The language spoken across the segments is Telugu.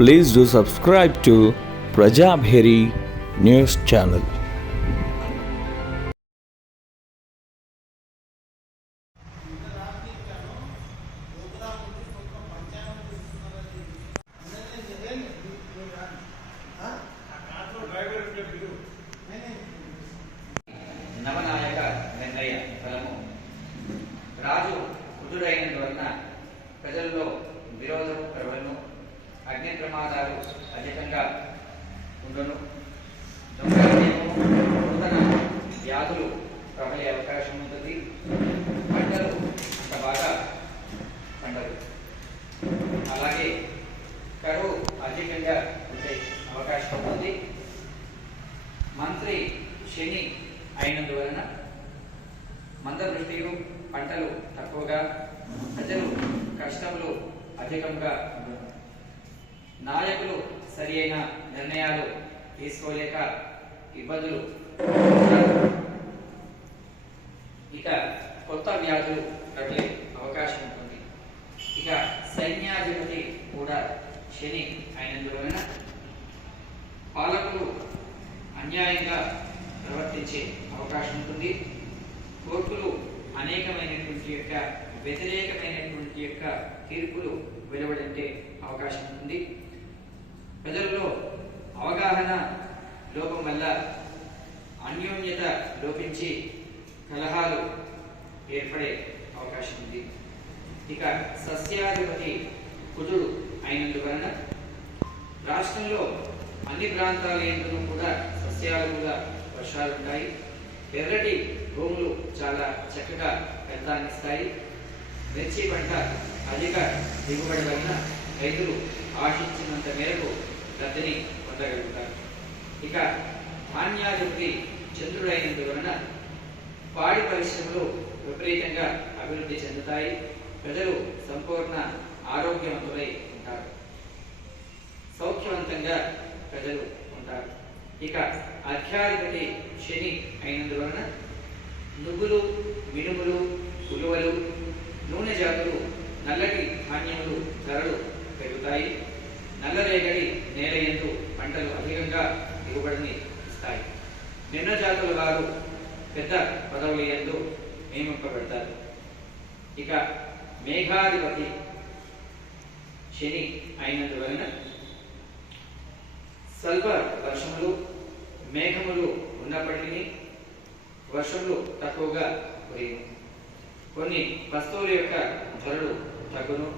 Please do subscribe to Prajabheri News Channel. నవనాయక నిర్ణయ ఫలము రాజు కుదురైనందువలన ప్రజల్లో విరోధము ప్రబలను, అగ్ని ప్రమాదాలు అధికంగా ఉండును, నూతన వ్యాధులు ప్రబలే అవకాశం ఉంటుంది, పంటలు అంత బాగా పండవు, అలాగే కరువు అధికంగా ఉండే అవకాశం ఉంటుంది. మంత్రి శని అయినందువలన మందవృష్టియు, పంటలు తక్కువగా, ప్రజలు కష్టములు అధికంగా ఉండును. నాయకులు సరి అయిన నిర్ణయాలు తీసుకోలేక ఇబ్బందులు పడతారు. ఇక కొత్త వ్యాధులు ప్రబలే అవకాశం ఉంటుంది. ఇక సైన్యాధిపతి కూడా శని అయినందువలన పాలకులు అన్యాయంగా ప్రవర్తించే అవకాశం ఉంటుంది. కోర్టులు అనేకమైనటువంటి వ్యతిరేకమైనటువంటి తీర్పులు వెలువడే అవకాశం ఉంటుంది. ప్రజల్లో అవగాహన లోపం వల్ల అన్యోన్యత లోపించి కలహాలు ఏర్పడే అవకాశం ఉంది. ఇక సస్యాధిపతి కుజుడు అయినందువలన రాష్ట్రంలో అన్ని ప్రాంతాల యందు కూడా సస్యాలు కూడా వర్షాలు ఉంటాయి. ఎర్రటి భూములు చాలా చక్కగా ఫలితాన్నిస్తాయి. మిర్చి పంట అధిక దిగుబడి వలన రైతులు ఆశించినంత మేరకు లబ్ధిని పొందగలుగుతారు. ఇక ధాన్యాధిపతి చంద్రుడు అయినందువలన పాడి పరిశ్రమలు విపరీతంగా అభివృద్ధి చెందుతాయి. ప్రజలు సంపూర్ణ ఆరోగ్యవంతులై ఉంటారు, సౌఖ్యవంతంగా ప్రజలు ఉంటారు. ఇక అధ్యాధిపతి శని అయినందువలన నువ్వులు, మినుములు, ఉలువలు, నూనె జాతులు, నల్లటి ధాన్యములు ధరలు పెరుగుతాయి. నల్లరేగడి నేల యందు పంటలు అధికంగా దిగుబడిని ఇస్తాయి. నిమ్న జాతుల వారు పెద్ద పదవుల యందు నియమింపబడతారు. ఇక మేఘాధిపతి శని అయినందువలన స్వల్ప వర్షములు, మేఘములు ఉన్నప్పటికీ వర్షములు తక్కువగా కురియును. కొన్ని వస్తువుల యొక్క ధరలు తగ్గును.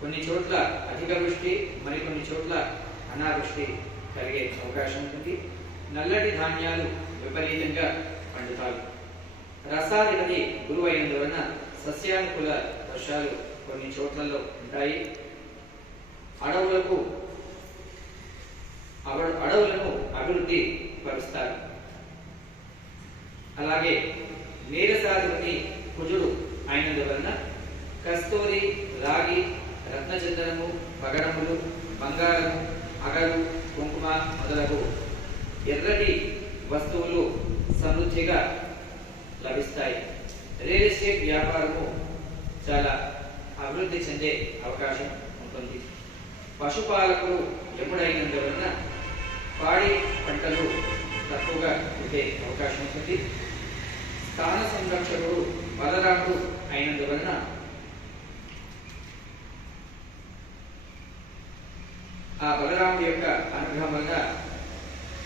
కొన్ని చోట్ల అధిక వృష్టి, మరికొన్ని చోట్ల అనావృష్టి కలిగే అవకాశం ఉంటుంది. నల్లటి ధాన్యాలు విపరీతంగా పండుతాయి. రసాధిపతి గురువు అయినందువలన సస్యానుకూల వర్షాలు కొన్ని చోట్లలో ఉంటాయి. అడవులను అభివృద్ధి పరుస్తారు. అలాగే నీరసాధిపతి కుజుడు అయినందువలన కస్తూరి, రాగి, రత్నచందనము, పగడములు, బంగారము, అగరు, కుంకుమ మొదలగు ఎర్రటి వస్తువులు సమృద్ధిగా లభిస్తాయి. రియల్ ఎస్టేట్ వ్యాపారము చాలా అభివృద్ధి చెందే అవకాశం ఉంటుంది. పశుపాలకులు ఎప్పుడైనందువలన పాడి పంటలు తక్కువగా ఉండే అవకాశం ఉంటుంది. స్థాన సంరక్షకుడు బలరాముడు అయినందువలన ఆ బలరాముడి యొక్క అనుగ్రహం వల్ల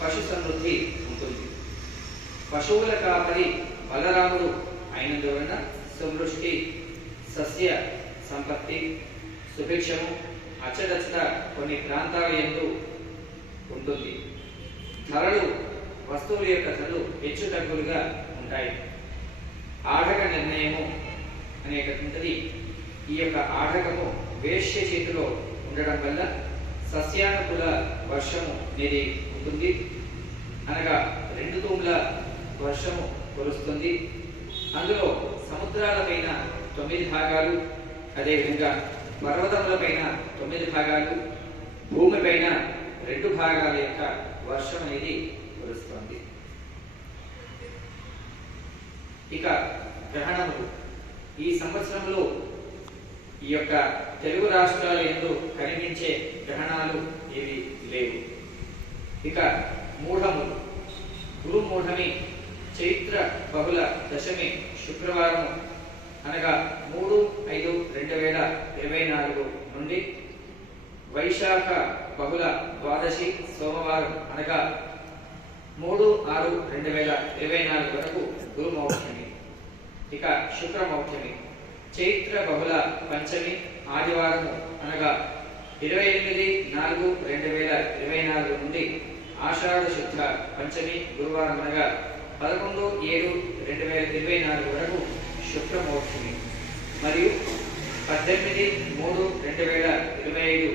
పశు సమృద్ధి ఉంటుంది. పశువుల కాపరి బలరాముడు అయినందువలన సమృష్టి, సస్య సంపత్తి, సుభిక్షము అచ్చడచ్చట కొన్ని ప్రాంతాల యందు ఉంటుంది. ధరలు, వస్తువుల యొక్క ధరలు హెచ్చు తగ్గులుగా ఉంటాయి. ఆఢక నిర్ణయము అనేటటువంటిది, ఈ యొక్క ఆఢకము వేశ్య చేతిలో ఉండడం వల్ల సస్యానుకూల వర్షము అనేది ఉంటుంది. అనగా 2 తూముల వర్షము కురుస్తుంది. అందులో సముద్రాలపైన 9 భాగాలు, అదేవిధంగా పర్వతములపైన 9 భాగాలు, భూమిపైన 2 భాగాల యొక్క వర్షం అనేది కురుస్తుంది. ఇక గ్రహణములు ఈ సంవత్సరంలో ఈ యొక్క తెలుగు రాష్ట్రాల యందు కనిపించే గ్రహణాలు ఏవి లేవు. ఇక మూఢములు. గురుమూఢమి చైత్ర బహుళ దశమి శుక్రవారం అనగా 3/5/2024 నుండి వైశాఖ బహుళ ద్వాదశి సోమవారం అనగా 3/6/2024 వరకు గురుమౌఢ్యమి. ఇక శుక్రమౌఢ్యమి చైత్ర బహుళ పంచమి ఆదివారము అనగా 28/4/2024 నుండి ఆషాఢ శుద్ధ పంచమి గురువారం అనగా 11/7/2024 వరకు శుక్రమౌఢ్యమి మరియు 18/3/2025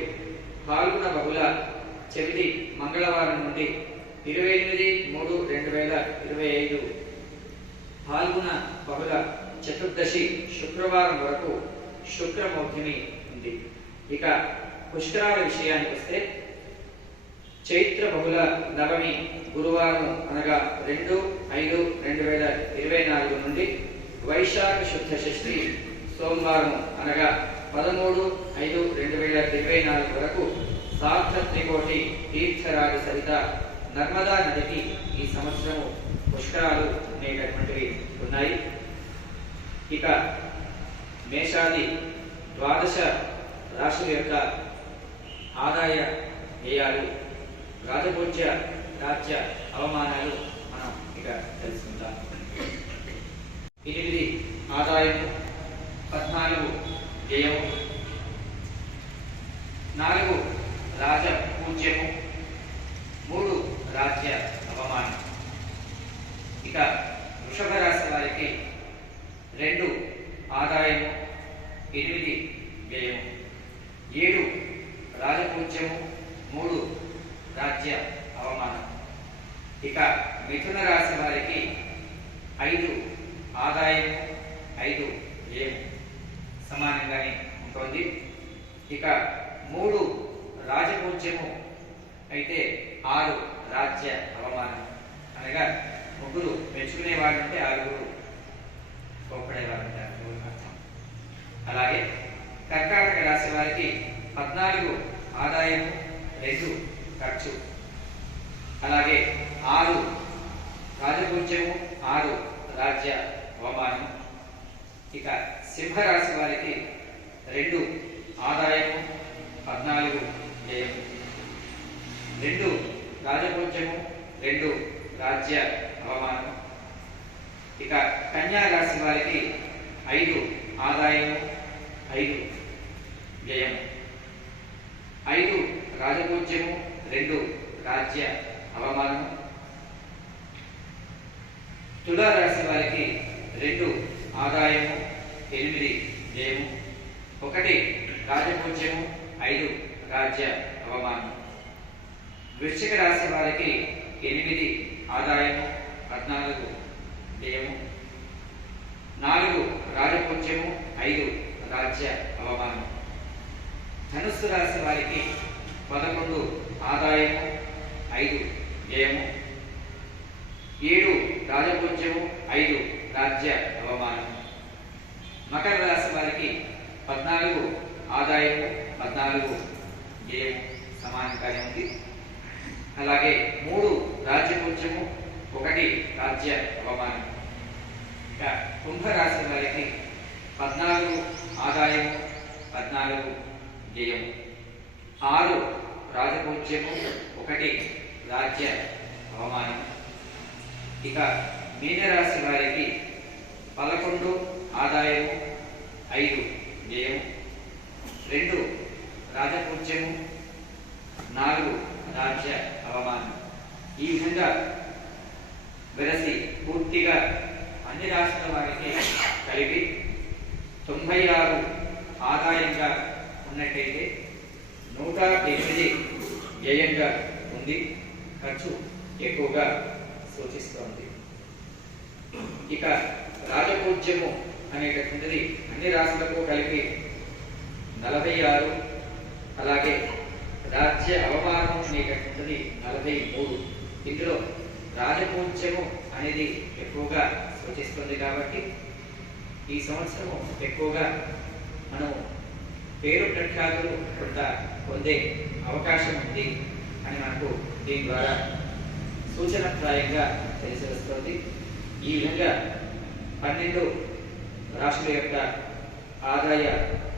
పాల్గొన బహుళ చవితి మంగళవారం నుండి 28/3/2025 పాల్గొన బహుళ చతుర్దశి శుక్రవారం వరకు శుక్రమౌఢ్యమి ఉంది. ఇక పుష్కరాల విషయానికి వస్తే చైత్ర బహుళ నవమి గురువారం అనగా 2/5/2024 నుండి వైశాఖ శుద్ధ షష్ఠి సోమవారం అనగా 13/5/2024 వరకు సార్థ త్రికోటి తీర్థరాజ సరిత నర్మదా నదికి ఈ సంవత్సరము పుష్కరాలు అనేటటువంటివి ఉన్నాయి. ఇక మేషాది ద్వాదశ రాశుల యొక్క ఆదాయ వ్యయాలు, రాజభోజ్య రాజ్య అవమానాలు మనం ఇక తెలుసుకుంటాం. 8 ఆదాయము, 14 వ్యయము, 4 రాజ పూజ్యము, 3 రాజ్య అవమానం. ఇక వృషభ రాశి వారికి 2 ఆదాయము, 8 వ్యయము, 7 రాజపూజ్యము, 3 రాజ్య అవమానం. ఇక మిథున రాశి వారికి 5 ఆదాయము, 5 వ్యయము సమానంగానే ఉంటుంది. ఇక 3 రాజపూజ్యము అయితే 6 రాజ్య అవమానం. అనగా 3 మెచ్చుకునేవాడు ఉంటే 6 కోప్పడేవాడు అర్థం. అలాగే కర్కాటక రాశి వారికి 14 ఆదాయము, 2 ఖర్చు. అలాగే 6 రాజపూజ్యము, 6 రాజ్య అవమానం. ఇక సింహరాశి వారికి 2 ఆదాయము, 14 వ్యయము, 2 రాజపూజ్యము, 2 రాజ్య అవమానం. ఇక కన్యా రాశి వారికి 5 ఆదాయము, 5 వ్యయము, 5 రాజపూజ్యము, 2 రాజ్య అవమానం. తులా రాశి వారికి 2 ఆదాయము, 8 వ్యయము, 1 రాజపూజ్యము, 5 రాజ్య అవమానం. వృశ్చిక రాశి వారికి 8 ఆదాయము, 14 వ్యయము, 4 రాజపూజ్యము, 5 రాజ్య అవమానం. ధనుస్సు రాశి వారికి 11 ఆదాయము, 5 వ్యయము, 7 రాజపూజ్యము, 5 రాజ్య అవమానం. మకర రాశి వారికి 14 ఆదాయము, 14 వ్యయము సమానంగానే ఉంది. అలాగే 3 రాజ్యపూజ్యము, 1 రాజ్య అవమానం. ఇక కుంభరాశి వారికి 14 ఆదాయము, 14 వ్యయము, 6 రాజపూజ్యము, 1 రాజ్య అవమానం. ఇక మీనరాశి వారికి 11 ఆదాయము, 5 వ్యయము, 2 రాజపూజ్యము, 4 రాజ్య అవమానం. ఈ విధంగా వెరసి పూర్తిగా అన్ని రాష్ట్రాల వారికి కలిపి 96 ఆదాయంగా ఉన్నట్టయితే 108 వ్యయంగా ఉంది. ఖర్చు ఎక్కువగా సూచిస్తోంది. ఇక రాజపూజ్యము అనేటటువంటిది అన్ని రాష్ట్రాలకు కలిపి 46, అలాగే రాజ్య అవమానం అనేటటువంటిది 43. ఇందులో రాజపూజ్యము అనేది ఎక్కువగా సూచిస్తుంది కాబట్టి ఈ సంవత్సరము ఎక్కువగా మనం పేరు ప్రఖ్యాతులు కొంత పొందే అవకాశం ఉంది అని మనకు దీని ద్వారా సూచనప్రాయంగా తెలిసి వస్తుంది. ఈ విధంగా 12 రాష్ట్రుల యొక్క ఆదాయ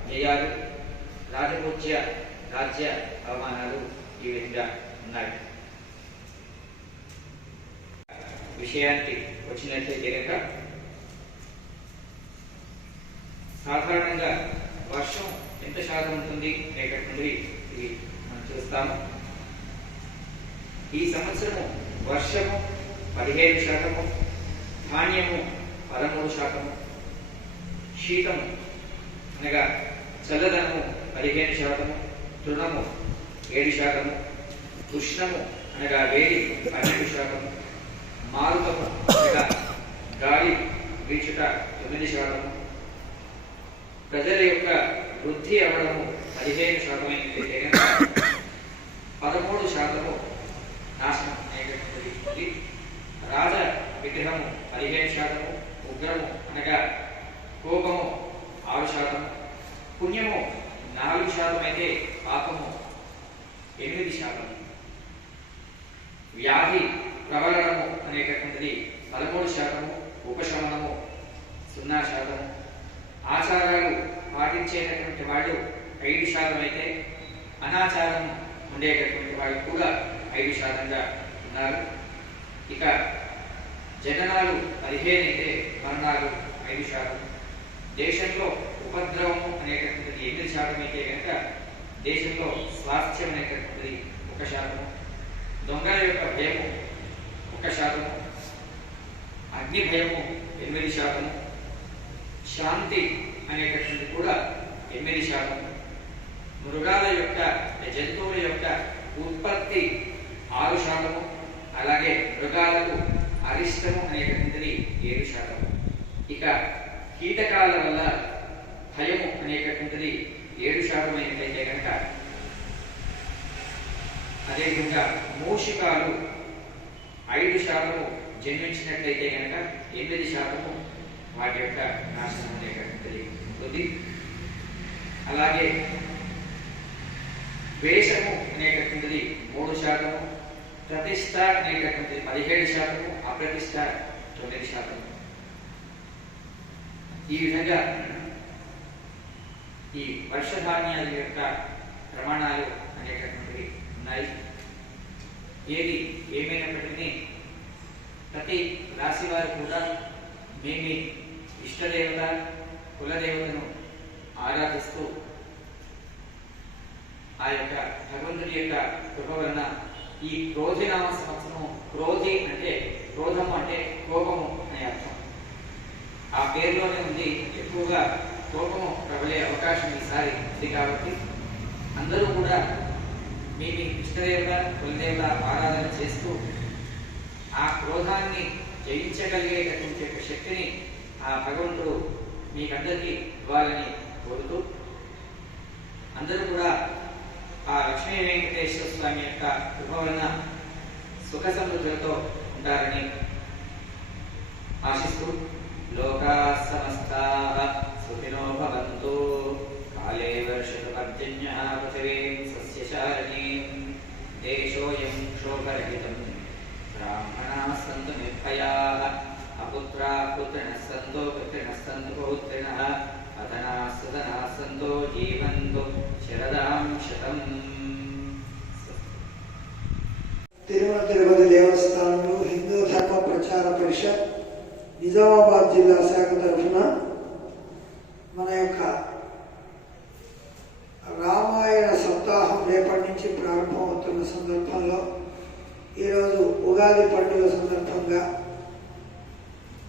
వ్యయాలు, రాజపూజ్య రాజ్య అవమానాలు ఈ విధంగా ఉన్నాయి. విషయానికి వచ్చినట్లయితే కనుక సాధారణంగా వర్షం ఎంత శాతం ఉంటుంది అనేటటువంటిది ఇది మనం చూస్తాము. ఈ సంవత్సరము వర్షము 15%, ధాన్యము 13%, శీతము అనగా చల్లదనము 15%, తృణము 7%, ఉష్ణము అనగా వేడి 12%, మారుతము అనగా గాలి వీచుట 9%, ప్రజల యొక్క వృద్ధి అవ్వడము 15% అయినట్లయితే కనుక 13% నాశనం అనేటటువంటి రాజ విగ్రహము 15%, ఉగ్రము అనగా కోపము 6%, పుణ్యము 4% అయితే పాపము 8%, వ్యాధి ప్రబలనము అనేటటువంటిది 13%, ఉపశమనము 0%, ఆచారాలు పాటించేటటువంటి వాళ్ళు 5% అయితే అనాచారం ఉండేటటువంటి వాళ్ళు కూడా 5%గా ఉన్నారు. ఇక జననాలు 15 అయితే మరణాలు 5%, దేశంలో ఉపద్రవము అనేటటువంటిది 8% అయితే కనుక దేశంలో స్వాస్థ్యం అనేటటువంటిది 1%, దొంగల యొక్క భయము 1%, అగ్ని భయము 8%, శాంతి అనేటటువంటి కూడా 8%, మృగాల యొక్క జంతువుల యొక్క ఉత్పత్తి 6%, అలాగే మృగాలకు అరిష్టము అనేటటువంటిది 7%. ఇక కీటకాల వల్ల భయము అనేటటువంటిది 7% అయినట్లయితే కనుక అదేవిధంగా మూషికాలు 5% జన్మించినట్లయితే కనుక 8% వాటి యొక్క నాశనం అనేటటువంటిది ఉంది. అలాగే ద్వేషము అనేటటువంటిది 3%, ప్రతిష్ట అనేటటువంటిది 17%, అప్రతిష్ట 9%. ఈ విధంగా ఈ వర్షధాన్యాల యొక్క ప్రమాణాలు అనేటటువంటివి ఉన్నాయి. ఏది ఏమైనప్పటికీ ప్రతి రాశి వారు కూడా మీ ఇష్టదేవత కులదేవతను ఆరాధిస్తూ ఆ యొక్క భగవంతుడి యొక్క కృప వలన ఈ క్రోధినామ సంవత్సరం, క్రోధి అంటే క్రోధము అంటే కోపము అనే అర్థం, ఆ పేరులోనే ఉంది. ఎక్కువగా కోపము ప్రబలే అవకాశం ఈసారి ఉంది. కాబట్టి అందరూ కూడా మీ ఇష్టదేవత కులదేవత ఆరాధన చేస్తూ ఆ క్రోధాన్ని జయించగలిగేటటువంటి యొక్క శక్తిని ఆ భగవంతుడు మీకందరికీ ఇవ్వాలని కోరుతూ అందరూ కూడా ఆ లక్ష్మీ వెంకటేశ్వర స్వామి యొక్క కృప వలన సుఖ సమృద్ధులతో ఉంటారని ఆశిస్తూ లోకా సమస్తాః సుఖినో భవంతు. కాలే వర్షతు పర్జన్యః పృథివీం సస్యశాలినీం దేశోऽयं క్షోభరహితం బ్రాహ్మణాः సంతు నిర్భయాः అపుత్రాः పుత్రిణः సంతు పుత్రిణः సంతు పౌత్రిణः అతనాः సుతనాः సంతు జీవంతు శరదాం శతం. తిరుమల తిరుపతి దేవస్థానంలో హిందూ ధర్మ ప్రచార పరిషత్ నిజామాబాద్ జిల్లా శాఖ తరఫున మన యొక్క రామాయణ సప్తాహం రేపటి నుంచి ప్రారంభమవుతున్న సందర్భంలో ఈరోజు ఉగాది పండుగ సందర్భంగా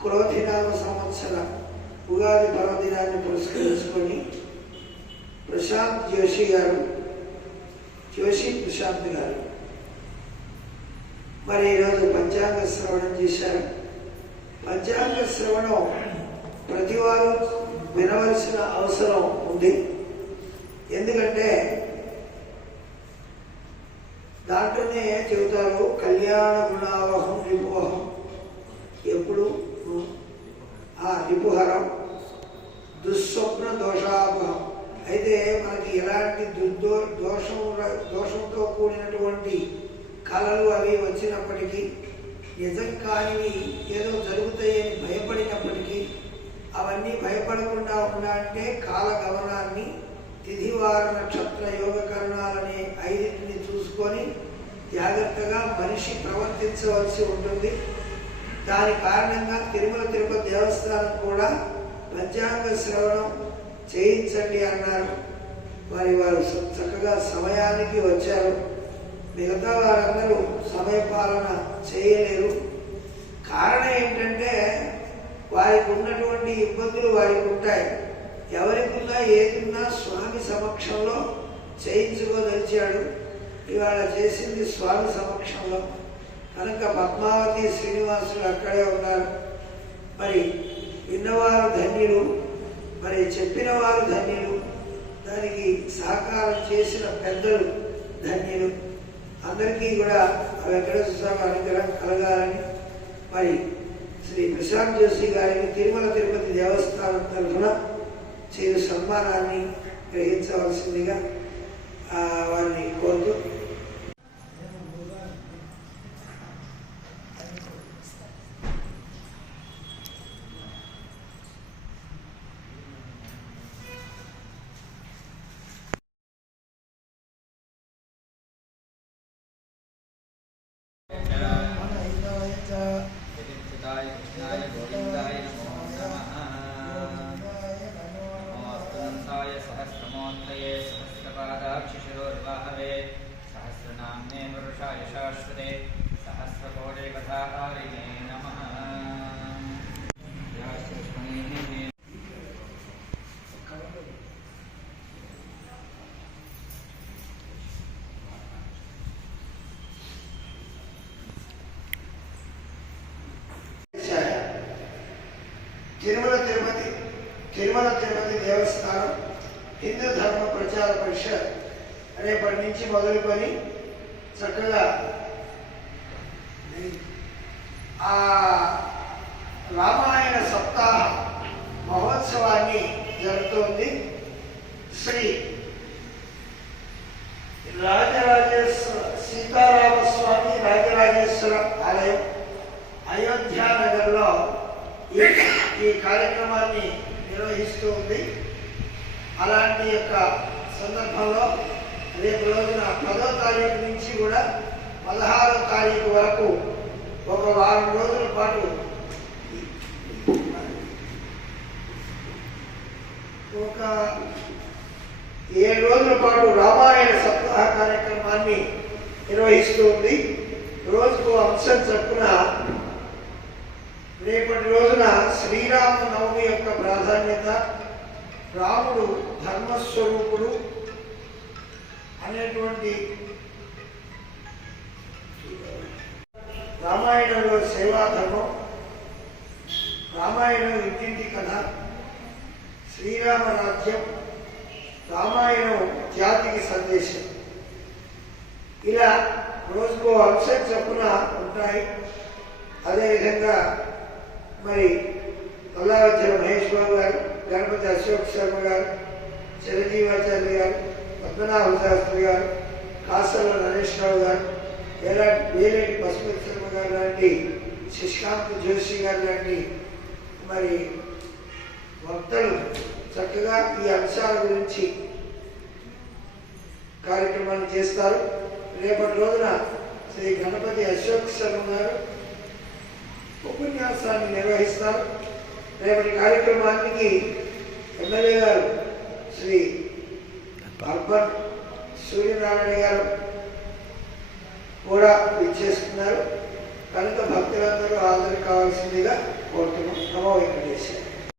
క్రోధినామ సంవత్సర ఉగాది పర్వదినాన్ని పురస్కరించుకొని ప్రశాంత్ జోషి గారు, జోషి ప్రశాంత్ గారు మరి ఈరోజు పంచాంగ శ్రవణం చేశారు. పంచాంగ శ్రవణం ప్రతివారు వినవలసిన అవసరం ఉంది. ఎందుకంటే దాంట్లోనే చెబుతారు కళ్యాణ గుణావహం రిపువహం, ఎప్పుడు రిపుహరం దుస్వప్న దోషాపహం. అయితే మనకి ఎలాంటి దోషంతో కూడినటువంటి కళలు అవి వచ్చినప్పటికీ, నిజం కానివి ఏదో జరుగుతాయని భయపడినప్పటికీ అవన్నీ భయపడకుండా ఉండాలంటే కాలగమనాన్ని, తిథివార నక్షత్ర యోగకరణాలనే 5టిని చూసుకొని జాగ్రత్తగా మనిషి ప్రవర్తించవలసి ఉంటుంది. దాని కారణంగా తిరుమల తిరుపతి దేవస్థానం కూడా పంచాంగ శ్రవణం చేయించండి అన్నారు. వారు చక్కగా సమయానికి వచ్చారు. మిగతా వారందరూ సమయపాలన చేయలేరు. కారణం ఏంటంటే వారికి ఉన్నటువంటి ఇబ్బందులు వారికి ఉంటాయి. ఎవరికున్నా ఏదున్నా స్వామి సమక్షంలో చేయించుకోదలిచాడు. ఇవాళ చేసింది స్వామి సమక్షంలో కనుక పద్మావతి శ్రీనివాసులు అక్కడే ఉన్నారు. మరి విన్నవారు ధన్యులు, మరి చెప్పిన వారు ధన్యులు, దానికి సహకారం చేసిన పెద్దలు ధన్యులు. అందరికీ కూడా వెంకటేశ్వర స్వామి అనుగ్రహం కలగాలని మరి శ్రీ ప్రశాంత్ జోషి గారికి తిరుమల తిరుపతి దేవస్థానం తరఫున చేరు సన్మానాన్ని గ్రహించవలసిందిగా వారిని కోరుతూ सहस्रनाम्ने पुरुषाय शाश्वते सहस्रकोटे कथाकारिणे नमः। తిరుమల తిరుపతి దేవస్థానం హిందూ ధర్మ ప్రచార పరిషత్ రేపటి నుంచి మొదలుకొని చక్కగా ఆ రామాయణ సప్తాహ మహోత్సవాన్ని జరుగుతోంది. శ్రీ సీతారామస్వామి రాజరాజేశ్వర ఆలయం అయోధ్యానగర్లో ఈ కార్యక్రమాన్ని నిర్వహిస్తూ ఉంది. అలాంటి యొక్క సందర్భంలో రేపు రోజున 10వ తారీఖు నుంచి కూడా 16వ తారీఖు వరకు ఒక వారం రోజుల పాటు ఒక 7 రోజుల పాటు రామాయణ సప్తాహ కార్యక్రమాన్ని నిర్వహిస్తూ ఉంది. రోజుకు అంశం చొప్పున రేపటి రోజున శ్రీరామ నవమి యొక్క ప్రాధాన్యత, రాముడు ధర్మస్వరూపుడు అనేటువంటి రామాయణంలో సేవాధర్మం, రామాయణం ఇంటింటి కథ, శ్రీరామ రాజ్యం, రామాయణం జాతికి సందేశం, ఇలా రోజుకో అంశం చొప్పున ఉంటాయి. అదేవిధంగా మరి తల్లావచ్చల మహేష్ బాబు గారు, గణపతి అశోక్ శర్మ గారు, చిరంజీవాచార్య గారు, పద్మనాభ శాస్త్రి గారు, కాసల నరేష్ రావు గారు, వేలేటి పశుపతి శర్మ గారు లాంటి, శశికాంత్ జోషి గారు లాంటి మరి వక్తలు చక్కగా ఈ అంశాల గురించి కార్యక్రమాన్ని చేస్తారు. రేపటి రోజున శ్రీ గణపతి అశోక్ శర్మ గారు ఉపన్యాసాన్ని నిర్వహిస్తారు. రేపటి కార్యక్రమానికి ఎమ్మెల్యే గారు శ్రీ అర్బన్ సూర్యనారాయణ గారు కూడా ఇచ్చేస్తున్నారు. కనుక భక్తులందరూ హాజరు కావాల్సిందిగా కోరుతున్నాం. నమో వెంకటేశ్వర.